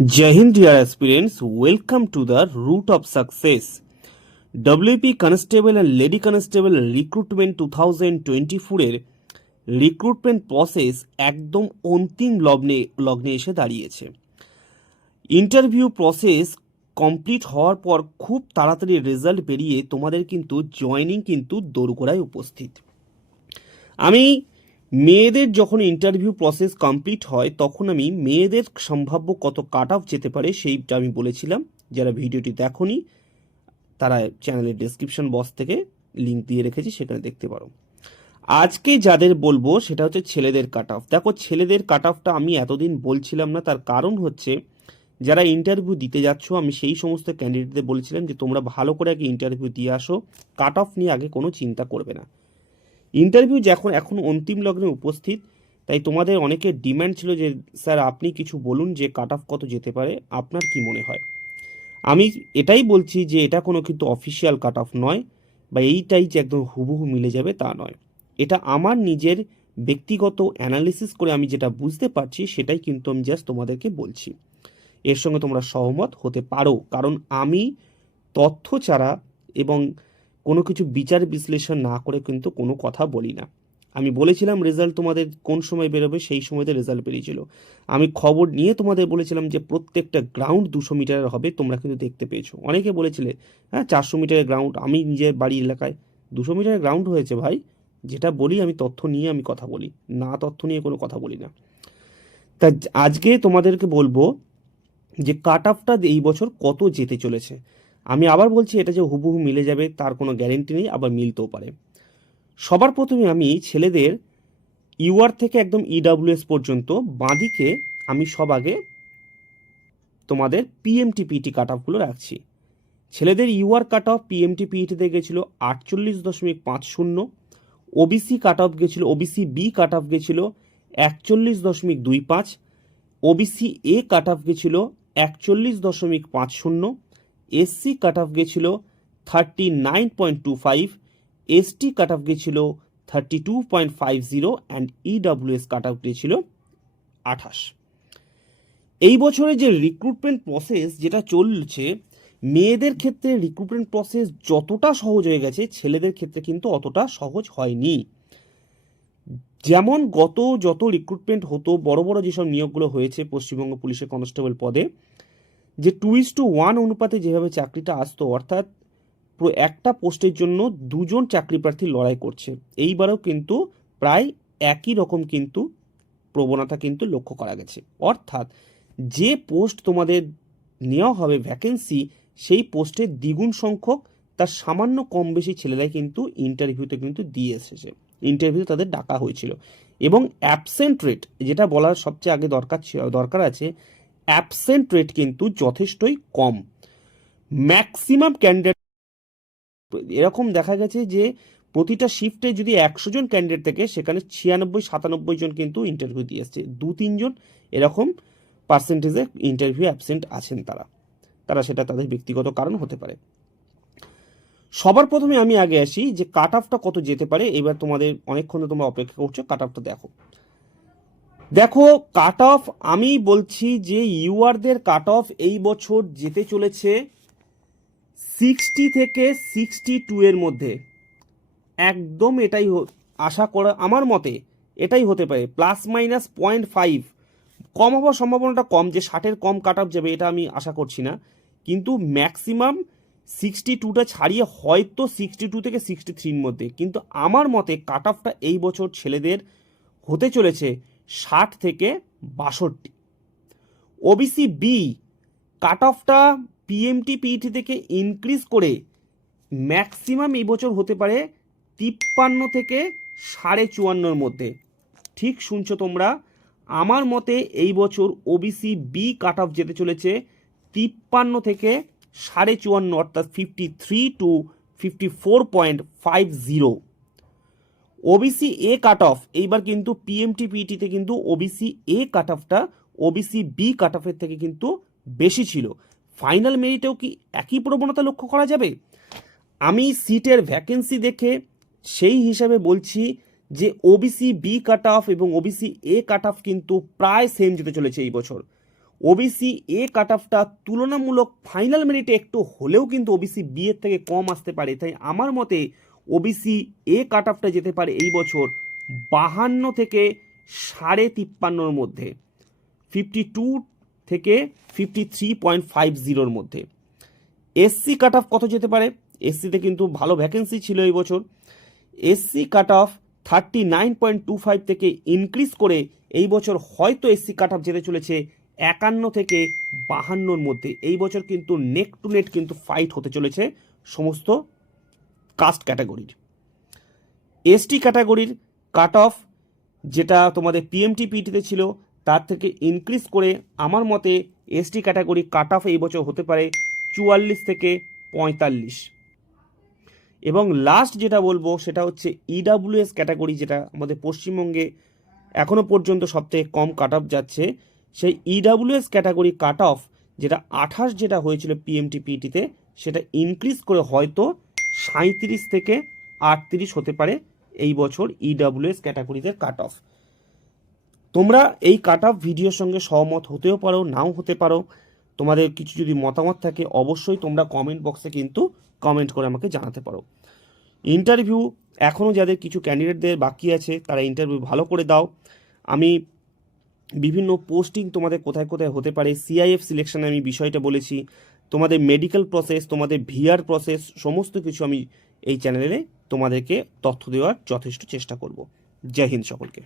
Jai Hind, dear aspirants, welcome to the Root of Success. WP Constable and Lady Constable Recruitment 2024 এর recruitment process একদম অন্তিম লগ্নে এসে দাঁড়িয়েছে। ইন্টারভিউ প্রসেস কমপ্লিট হওয়ার পর খুব তাড়াতাড়ি রেজাল্ট বেরিয়ে তোমাদের কিন্তু জয়েনিং কিন্তু দোরগোড়ায় উপস্থিত। আমি মেয়েদের যখন ইন্টারভিউ প্রসেস কমপ্লিট হয় তখন আমি মেয়েদের সম্ভাব্য কত কাট অফ যেতে পারে সেইটা আমি বলেছিলাম। যারা ভিডিওটি দেখোনি তারা চ্যানেলের ডেসক্রিপশন বক্স থেকে লিঙ্ক দিয়ে রেখেছি, সেখানে দেখতে পারো। আজকে যাদের বলবো সেটা হচ্ছে ছেলেদের কাট অফ। দেখো, ছেলেদের কাট অফটা আমি এতদিন বলছিলাম না, তার কারণ হচ্ছে যারা ইন্টারভিউ দিতে যাচ্ছ আমি সেই সমস্ত ক্যান্ডিডেটদের বলেছিলাম যে তোমরা ভালো করে আগে ইন্টারভিউ দিয়ে আসো, কাট অফ নিয়ে আগে কোনো চিন্তা করবে না। ইন্টারভিউ এখন অন্তিম লগ্নে উপস্থিত, তাই তোমাদের অনেকের ডিম্যান্ড ছিল যে স্যার আপনি কিছু বলুন যে কাট অফ কত যেতে পারে, আপনার কি মনে হয়। আমি এটাই বলছি যে এটা কোনো কিন্তু অফিসিয়াল কাট অফ নয়, বা এইটাই যে একদম হুবহু মিলে যাবে তা নয়। এটা আমার নিজের ব্যক্তিগত অ্যানালিসিস করে আমি যেটা বুঝতে পারছি সেটাই কিন্তু আমি জাস্ট তোমাদেরকে বলছি। এর সঙ্গে তোমরা সহমত হতে পারো, কারণ আমি তথ্য ছাড়া এবং কোনো কিছু বিচার বিশ্লেষণ না করে কিন্তু কোনো কথা বলি না। আমি বলেছিলাম রেজাল্ট তোমাদের কোন সময় বেরোবে, সেই সময়তে রেজাল্ট বেরিয়েছিল। আমি খবর নিয়ে তোমাদের বলেছিলাম যে প্রত্যেকটা গ্রাউন্ড 200 মিটারের হবে, তোমরা কিন্তু দেখতে পেয়েছো। অনেকে বলেছিলে হ্যাঁ 400 মিটারের গ্রাউন্ড, আমি নিজের বাড়ির এলাকায় 200 মিটারের গ্রাউন্ড হয়েছে ভাই। যেটা বলি আমি তথ্য নিয়ে আমি কথা বলি, না তথ্য নিয়ে কোনো কথা বলি না। তা আজকে তোমাদেরকে বলবো যে কাট অফটা এই বছর কত যেতে চলেছে। আমি আবার বলছি এটা যে হুবহু মিলে যাবে তার কোনো গ্যারেন্টি নেই, আবার মিলতেও পারে। সবার প্রথমে আমি ছেলেদের ইউআর থেকে একদম ইডাব্লিউএস পর্যন্ত বাঁদিকে আমি সব আগে তোমাদের পিএমটিপিটি কাট অফগুলো রাখছি। ছেলেদের ইউআর কাট অফ পিএমটিপিটিতে গেছিল 48.50, ওবিসি কাট অফ গেছিল, ওবিসি বি কাট অফ গেছিল 41.25, ওবিসি এ কাট অফ গেছিল 41.50, এসসি কাট অফ গেছিল 39.25, এসটি কাট অফ গেছিল 32.50 অ্যান্ড ইডাব্লিউএস কাট অফ গেছিল 28। এই বছরে যে রিক্রুটমেন্ট প্রসেস যেটা চলছে, মেয়েদের ক্ষেত্রে রিক্রুটমেন্ট প্রসেস যতটা সহজ হয়ে গেছে ছেলেদের ক্ষেত্রে কিন্তু অতটা সহজ হয়নি। যেমন যত রিক্রুটমেন্ট হতো, বড় বড় যেসব নিয়োগগুলো হয়েছে পশ্চিমবঙ্গ পুলিশের কনস্টেবল পদে, যে 2:1 অনুপাতে যেভাবে চাকরিটা আসতো, অর্থাৎ একটা পোস্টের জন্য দুজন চাকরি প্রার্থী লড়াই করছে, এইবারও কিন্তু প্রায় একই রকম কিন্তু প্রবণতা কিন্তু লক্ষ্য করা গেছে। অর্থাৎ যে পোস্ট তোমাদের নেওয়া হবে ভ্যাকেন্সি, সেই পোস্টের দ্বিগুণ সংখ্যক তার সামান্য কম বেশি ছেলেরাই কিন্তু ইন্টারভিউতে কিন্তু দিয়ে এসেছে, ইন্টারভিউতে তাদের ডাকা হয়েছিল। এবং অ্যাবসেন্ট রেট যেটা বলার সবচেয়ে আগে দরকার আছে, অ্যাবসেন্ট রেট কিন্তু যথেষ্টই কম। ম্যাক্সিমাম ক্যান্ডিডেট এরকম দেখা গেছে যে প্রতিটা শিফটে যদি 100 জন ক্যান্ডিডেট থেকে সেখানে 96-97 জন কিন্তু ইন্টারভিউ দিয়ে এসছে, 2-3 জন এরকম পার্সেন্টেজে ইন্টারভিউ অ্যাবসেন্ট আছেন তারা সেটা তাদের ব্যক্তিগত কারণ হতে পারে। সবার প্রথমে আমি আগে আসি যে কাট অফটা কত যেতে পারে। এবার তোমাদের অনেকক্ষণ তোমরা অপেক্ষা করছো, কাট অফটা দেখো কাট অফ আমি বলছি যে ইউআরদের কাট অফ এই বছর যেতে চলেছে 60 থেকে 62 এর মধ্যে। একদম এটাই আশা করা, আমার মতে এটাই হতে পারে, ±0.5। কম হওয়ার সম্ভাবনাটা কম, যে 60-এর কম কাট অফ যাবে এটা আমি আশা করছি না, কিন্তু ম্যাক্সিমাম 62টা ছাড়িয়ে হয়তো 62 থেকে 63-র মধ্যে। কিন্তু আমার মতে কাট অফটা এই বছর ছেলেদের হতে চলেছে 60 থেকে 62। ওবিসি বি কাট অফটা পিএমটিপিটি থেকে ইনক্রিজ করে ম্যাক্সিমাম এই বছর হতে পারে 53 থেকে 54.5-র মধ্যে। ঠিক শুনছো তোমরা, আমার মতে এই বছর ওবিসি বি কাট অফ যেতে চলেছে 53 থেকে 54.5, অর্থাৎ 53 to 54.50। OBC A cut off এইবার কিন্তু পিএমটিপিটিতে কিন্তু ওবিসি এ কাট অফটা ওবিসি বি কাট অফের থেকে কিন্তু বেশি ছিল। ফাইনাল মেরিটেও কি একই প্রবণতা লক্ষ্য করা যাবে? আমি সিটের ভ্যাকেন্সি দেখে সেই হিসাবে বলছি যে ওবিসি বি কাট অফ এবং ওবিসি এ কাট অফ কিন্তু প্রায় সেম যেতে চলেছে এই বছর। ওবিসি এ কাট অফটা তুলনামূলক ফাইনাল মেরিটে একটু হলেও কিন্তু ওবিসি বি এর থেকে কম আসতে পারে, তাই আমার মতে ওবিসি এ কাট অফটা যেতে পারে এই বছর 52 থেকে 53.5 মধ্যে, 52 থেকে 53.50 মধ্যে। এসসি কাট অফ কত যেতে পারে? এসসিতে কিন্তু ভালো ভ্যাকেন্সি ছিল এই বছর। এসসি কাট অফ 39.25 থেকে ইনক্রিজ করে এই বছর হয়তো এসসি কাট অফ যেতে চলেছে 51 থেকে 52 মধ্যে। এই বছর কিন্তু নেক টু নেট কিন্তু ফাইট হতে চলেছে সমস্ত কাস্ট ক্যাটাগরির। এসটি ক্যাটাগরির কাট অফ যেটা তোমাদের পিএমটি পিটিতে ছিল তার থেকে ইনক্রিজ করে আমার মতে এসটি ক্যাটাগরি কাট অফ এই বছর হতে পারে 44 থেকে 45। এবং লাস্ট যেটা বলবো সেটা হচ্ছে ইডাব্লিউএস ক্যাটাগরি, যেটা আমাদের পশ্চিমবঙ্গে এখনও পর্যন্ত সবথেকে কম কাট অফ যাচ্ছে। সেই ইডাব্লিউএস ক্যাটাগরি কাট অফ যেটা 28 যেটা হয়েছিল পিএমটি পিটিতে, সেটা ইনক্রিজ করে হয়তো 37 থেকে 38 হতে পারে এই বছর ইডাব্লিউএস ক্যাটাগরিতে কাট অফ। তোমরা এই কাট অফ ভিডিওর সঙ্গে সহমত হতেও পারো, নাও হতে পারো। তোমাদের কিছু যদি মতামত থাকে অবশ্যই তোমরা কমেন্ট বক্সে কিন্তু কমেন্ট করে আমাকে জানাতে পারো। ইন্টারভিউ এখনও যাদের কিছু ক্যান্ডিডেটদের বাকি আছে তারা ইন্টারভিউ ভালো করে দাও। আমি বিভিন্ন পোস্টিং তোমাদের কোথায় কোথায় হতে পারে, সিআইএফ সিলেকশনে আমি বিষয়টা বলেছি, তোমাদের মেডিকেল প্রসেস, তোমাদের ভিআর প্রসেস, সমস্ত কিছু আমি এই চ্যানেলে তোমাদেরকে তথ্য দেওয়ার যথেষ্ট চেষ্টা করব। জয় হিন্দ সকলকে।